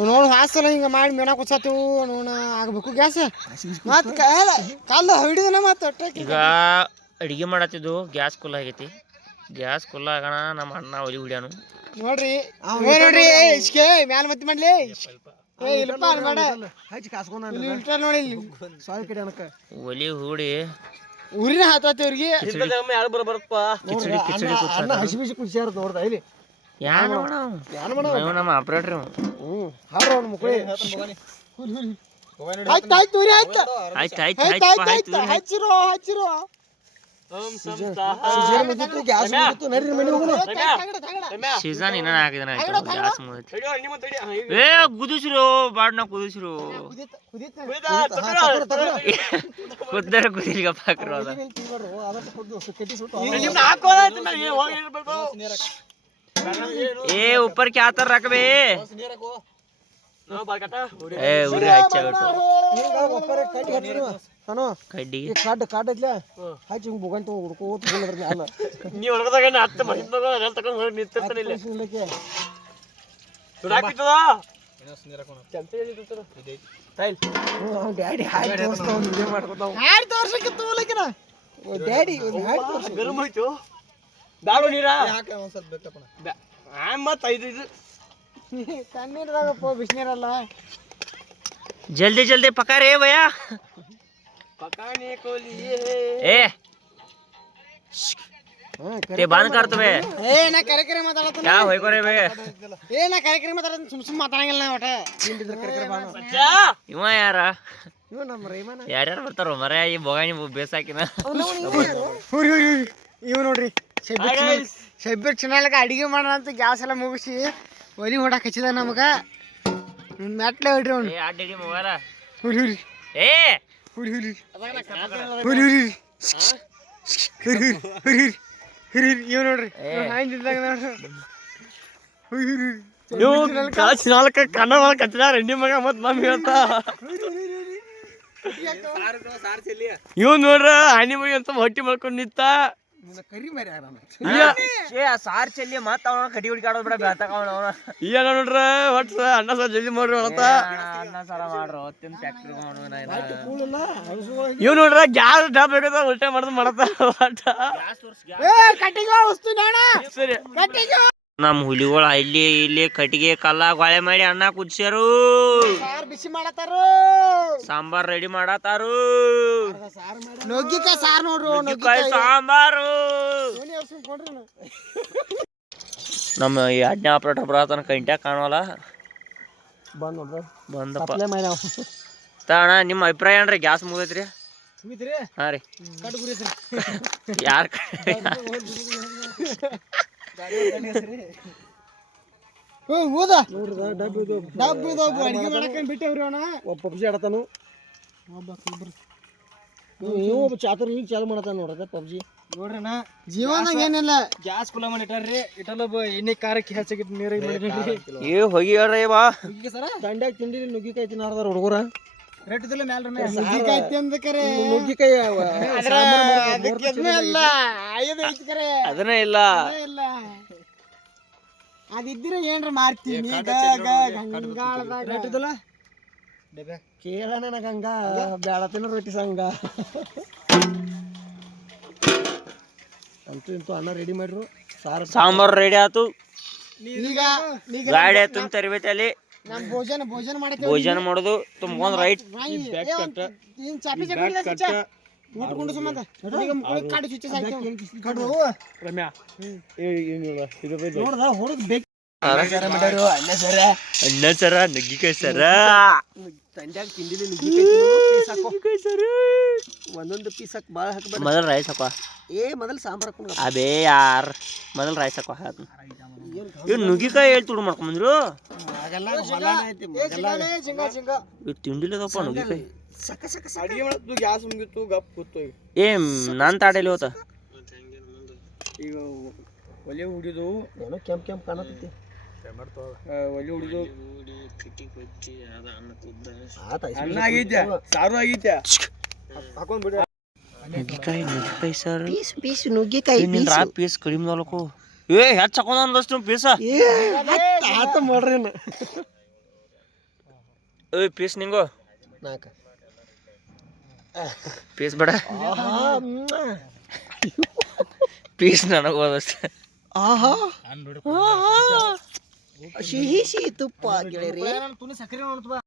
ನೋಡು ಹಾಸಲ್ಲ ಹಿಂಗೆ ಮಾಡಿ ಮೇಣ ಕುಚ್ಚಾತೀವು ನೋಡ ಆಗಬೇಕು ಗ್ಯಾಸ್ ಮತ್ತೆ ಕಾಲ ಹಿಡಿದನ ಮತ್ತೆ ಈಗ ಅಡಿಗೆ ಮಾಡತ್ತಿದ್ದು ಗ್ಯಾಸ್ ಕುಲ್ಲ ಆಗೈತಿ. ಗ್ಯಾಸ್ ಕುಲ್ಲ ಆಗೋಣ ನಮ್ಮ ಅಣ್ಣ ಒಲಿ ಹುಡ್ಯಾನು ನೋಡ್ರಿ ನೋಡ್ರಿ ಇಸ್ಕೆ ಮ್ಯಾಲ ಮತ್ತೆ ಮಾಡ್ಲಿ ಇಲ್ಲಪ್ಪ ಬೇಡ ನೋಡಿ ಒಲಿ ಹೂಡಿ ಊರಿನ ಹಾತತಿ ಅವ್ರಿಗೆ ಹಸಿ ಕುಡಿಸ್ಯಾರ ನೋಡ್ದ ಇಲ್ಲಿ ನಮ್ಮ ಆಪರೇಟ್ರಿ ಸೀಸನ್ ಇನ್ನ ಹಾಕಿದನ ಗ್ಯಾಸ್ ಏ ಕುದಿಸ್ರು ಬಾಡ್ನ ಕುದಿಸ್ರು ಕುದ್ದರ ಕುದಿಲಿಗಪ್ಪ ಹಾಕ್ರು ಅದ ए ऊपर क्या तर रख बे ए उरे अच्छा बेटो कड्डी ಕಾಡ್ ಐತ್ಲಾ ಹಾಕಿ ಹಿಂಗ್ ಬುಗಂತ ಹುಡ್ಕೋತ ಬಂದ್ರ ಮ್ಯಾಲ ನೀ ಹೊರಗದಾಗ ಹತ್ತು ಮನಿದಾಗ ಅದನ್ನ ತಕೊಂಡು ಹೋಗಿ ನಿಂತಿರ್ತಾನೆ ಇಲ್ಲ ಸುಡಾಕಿತದ ಚಂತೆ ಹೇಳಿದ್ರು ಇದೆ ಟೈಲ್ ಡ್ಯಾಡಿ ಹಾಯ್ ದೋಸ್ತ ಒಂದು ವಿಡಿಯೋ ಮಾಡ್ಕೊತಾವ ಹಾಯ್ ತೋರ್ಸಕ್ಕೆ ತೋಲಕಿನ ಓ ಡ್ಯಾಡಿ ಒಂದು ಹಾಯ್ ತೋರ್ಸ ಗರಂ ಹೋಯ್ತು ದಾರು ನೀರಾ ಯಾಕೆ ಒಂದು ಸ್ವಲ್ಪ ಬೇಕಪ್ಪ ಮತ್ತ ಐದು ಇದು ತಣ್ಣೀರದಾಗಪ್ಪ ಬಿಸಿನೀರಲ್ಲ जल्दी जल्दी पका रे भैया पकाने को लिए ए ते बांध कर तुम्हें ए ना करे ಮಾತಾಡತ क्या होय करे बे ए ना करे ಮಾತಾಡತ ಸುಮ್ ಮಾತಾಡಂಗಿಲ್ಲ ನಾ ಒಟ ತಿಂಡಿದ್ರ ಕರೆ ಬಾಣ अच्छा ಇವ ಯಾರ ಇವ ನಮ್ಮ ರೇಮನ ಯಾರ್ಯಾರು ಬರ್ತಾರೋ ಮರ ಈ ಬೊಗಾನಿ ಬೇಸಾಕಿನ ಹುರಿ ಇವ ನೋಡ್ರಿ ಶೆಬ್ಬರ್ ಚಾನಲ್ಗೆ ಅಡಿಗೆ ಮಾಡೋಣ ಅಂತ ಗ್ಯಾಸ್ ಎಲ್ಲ ಮುಗಿಸಿ ಒಲಿ ಹೊಡಕ್ಕೆ ಹಚ್ಚಿದ ನಮಗ ಮ್ಯಾಟ್ಲೆ ಹೊಡ್ರಿ ಅವ್ನು ಅಡ್ಡಿ ಮಗಾರ ಹುರಿ ಹುರಿ ಏ ಹುರಿ ಹುರಿ ಹುರಿ ಹುರಿ ಹುರಿ ಹುರಿ ಹುರಿ ಇವ ನೋಡ್ರಿ ಹಾಯ್ದಿದ್ದಾಗ ನೋಡ್ರಿ ಹುರಿ ಹುರಿ ನೀವು ಚಾನಲ್ಕ ಕನ್ನಡ ಒಳಗೆ ಕಚ್ಚಿದ ರೆಡ್ಡಿ ಮಗ ಮತ್ ಮಮ್ಮಿ ಅಂತ ಇವ್ ನೋಡ್ರ ಹನಿ ಮಗ ಅಂತ ಹೊಟ್ಟಿ ಮಾಡ್ಕೊಂಡು ನಿಂತ ಕರಿ ಮರಿ ಆರಾಮ ಸಾರ್ ಚೆಲ್ಲಿ ಮತ್ತ ಅವನ ಕಟಿ ಹುಡುಕಾಡೋದ್ ಬಿಡ ಬೆಳ್ತಾಕವನ ಏನ ನೋಡ್ರ ಒಟ್ಟ ಅನ್ನ ಸಾರ್ ಜಲ್ದಿ ಮಾಡ್ರಿ ಅವತ್ತ ಅನ್ನ ಸಾರ ಮಾಡ್ರ ಹೊತ್ತಿನ ಫ್ಯಾಕ್ಟ್ರಿ ಇವ್ ನೋಡ್ರ ಗ್ಯಾಸ್ ಡಬ್ ಬೇಕಂತ ಉಲ್ಟಾ ಮಾಡ್ದ ಮಾಡತ್ತ ಒಟ್ಟ ಕಟ್ಟಿಗೆ ವಸ್ತು ನೋಡ ಸರಿ ಕಟ್ಟಿಗೆ ನಮ್ಮ ಹುಲಿಗಳು ಅಲ್ಲಿ ಇಲ್ಲಿ ಕಟ್ಟಿಗೆ ಕಲ್ಲ ಗಾಳೆ ಮಾಡಿ ಅನ್ನ ಕುದಿಸ್ಯಾರು ಸಾರ್ ಬಿಸಿ ಮಾಡತಾರು ಸಾಂಬಾರ್ ರೆಡಿ ಮಾಡತಾರು ನುಗ್ಗಿಕಾಯಿ ಸಾರ್ ನೋಡ್ರು ನುಗ್ಗಿಕಾಯಿ ಸಾಂಬಾರು ನಮ್ಮ ಈ ಅಡ್ನೆ ಆಪರೇಟರ್ ಬರತನ ಕಂಟ್ಯಾಗ ಕಾಣವಲ್ಲ ಬಂದ್ ನೋಡ್ರ ಬಂದಪ್ಪ ಸಪ್ಲೈ ಮಾಡ್ಯಾವ ತಾಣ ನಿಮ್ಮ ಅಭಿಪ್ರಾಯ ಏನ್ರಿ ಗ್ಯಾಸ್ ಮುಗಿದ್ರಿ ಮುಗಿತ್ರಿ ಹಾ ರೀ ಕಟ್ ಗುರಿತ್ರಿ ಯಾರ ಹೌದಾ ನೋಡ್ರ ಡಬ್ಬಿದು ಅಡಿಗೆ ಮಾಡಕ್ಕೆ ಬಿಟ್ಟವ್ರಿ ಅವನ ಒಬ್ಬ ಪಬ್ಜಿ ಆಡತಾನು ಒಬ್ಬ ಚಾತುರ್ ಈಗ ಚಾಲು ಮಾಡತಾನ ನೋಡ್ರ ಪಬ್ಜಿ ನೋಡ್ರಣ್ಣ ಜೀವನದಾಗ ಏನಿಲ್ಲ ಗ್ಯಾಸ್ ಕುಲ ಮಾಡಿಟ್ಟಾರ್ರಿ ಇಟಲ್ಲ ಎಣ್ಣೆ ಖಾರಕ್ಕೆ ಹೆಚ್ಚಾಗಿದ್ದು ನೀರಿಗೆ ಮಾಡಿರಿ ಏ ಹೋಗಿ ಹೇಳ್ರಿ ಬಾ ಸರ ದಂಡ್ಯಾಗ ತಿಂಡಿ ನುಗ್ಗಿಕಾಯಿ ತಿನ್ನಾರ್ದಾರ ಹುಡುಗರ ರೇಟ್ ಇದಿಲ್ಲ ಮ್ಯಾಲ್ರ ನುಗ್ಗಿಕಾಯಿ ತಿಂದಕರೆ ನುಗ್ಗಿಕಾಯಿ ಅಲ್ಲ ಆಯದ ಐತಿ ಕರೆ ಅದನ್ನೇ ಇಲ್ಲ ಇಲ್ಲ ಅದಿದ್ರೆ ಏನ್ರ ಮಾಡ್ತೀನಿ ರೇಟ್ ಇದಿಲ್ಲ ಕೇಳಣ ನನಗೆ ಹಂಗ ಬ್ಯಾಳ ತಿನ್ನ ರೊಟ್ಟಿ ಸಂಗ ಅಂತೂ ಇಂತೂ ಅನ್ನ ರೆಡಿ ಮಾಡ್ರು ಸಾಂಬಾರ್ ರೆಡಿ ಆತು ಈಗ ಗಾಡಿ ತುಂಬ ತರಬೇತಿ ಅಲ್ಲಿ ನಮ್ ಭೋಜನ ಮಾಡಕ್ಕೆ ಭೋಜನ ಮಾಡೋದು ತುಂಬ್ಕೊಂಡ್ ರೈಟ್ ಚಾಪಿ ಊಟಕೊಂಡು ಸಂಬಂಧ ಕಾಡು ಚುಚ್ಚ ಕಾಡು ರಮ್ಯಾ ನೋಡ್ದ ಹೊರದ್ ಬೇಕು ಅಣ್ಣ ಸರ ನುಗ್ಗಿಕಾಯಿ ಸರ ತಂಡ್ಯಾಗ ತಿಂಡಿಲಿ ನುಗ್ಗಿಕಾಯಿ ಸರ ಒಂದೊಂದು ಪೀಸ್ ಹಾಕಿ ಭಾಳ ಹಾಕಬೇಡ ಮೊದಲ್ ರೈಸ್ ಹಾಕೋ ಮೊದಲು ಸಾಂಬಾರ್ ಹಾಕೊಂಡು ಅಬೇ ಯಾರ್ ಮೊದಲ್ ರೈಸ್ ಹಾಕೋ ಇವ್ ನುಗ್ಗಿಕಾಯಿ ಹೇಳಿ ತುಡು ಮಾಡ್ಕೊಂಬಂದ್ರು ಇವ್ ತಿಂಡಿಲದಪ್ಪ ನುಗ್ಗಿಕಾಯಿ ಅಡಿಗೆ ಮಾಡೋದು ಗ್ಯಾಸ್ ಮುಗಿತ್ತು ಗಪ್ ಕೂತು ಏ ನಾನ್ ತಾಡಲಿ ಹೋತ ಈಗ ಒಲೆ ಹುಡಿದು ಏನೋ ಕೆಂಪ್ ಕಾಣತೈತಿ ಒಲೆ ಹುಡಿದು ಅನ್ನ ಆಗೈತೆ ಸಾರು ಆಗೈತೆ ಹಾಕೊಂಡ್ ಬಿಡ ನುಗ್ಗಿಕಾಯಿ ಸರ್ ಪೀಸ್ ನುಗ್ಗಿಕಾಯಿ ಪೀಸ್ ಕಡಿಮೆ ನೋಡ್ಲಕು ಏ ಹೆಚ್ಚ ಹಾಕೊಂಡ್ ಅಂದಷ್ಟು ಪೀಸ ಆತ ಮಾಡ್ರಿ ಪೀಸ್ ನಿಂಗು ನಾಲ್ಕು ಪೀಸ್ ಬೇಡ ಪೀಸ್ ನನಗೆ ಹೋದಷ್ಟ ಆಹಾ ಸಿಹಿ ತುಪ್ಪ ಗೆಳೆಯರಿ ಸಕ್ಕರೆ ನೋಡ್ತವ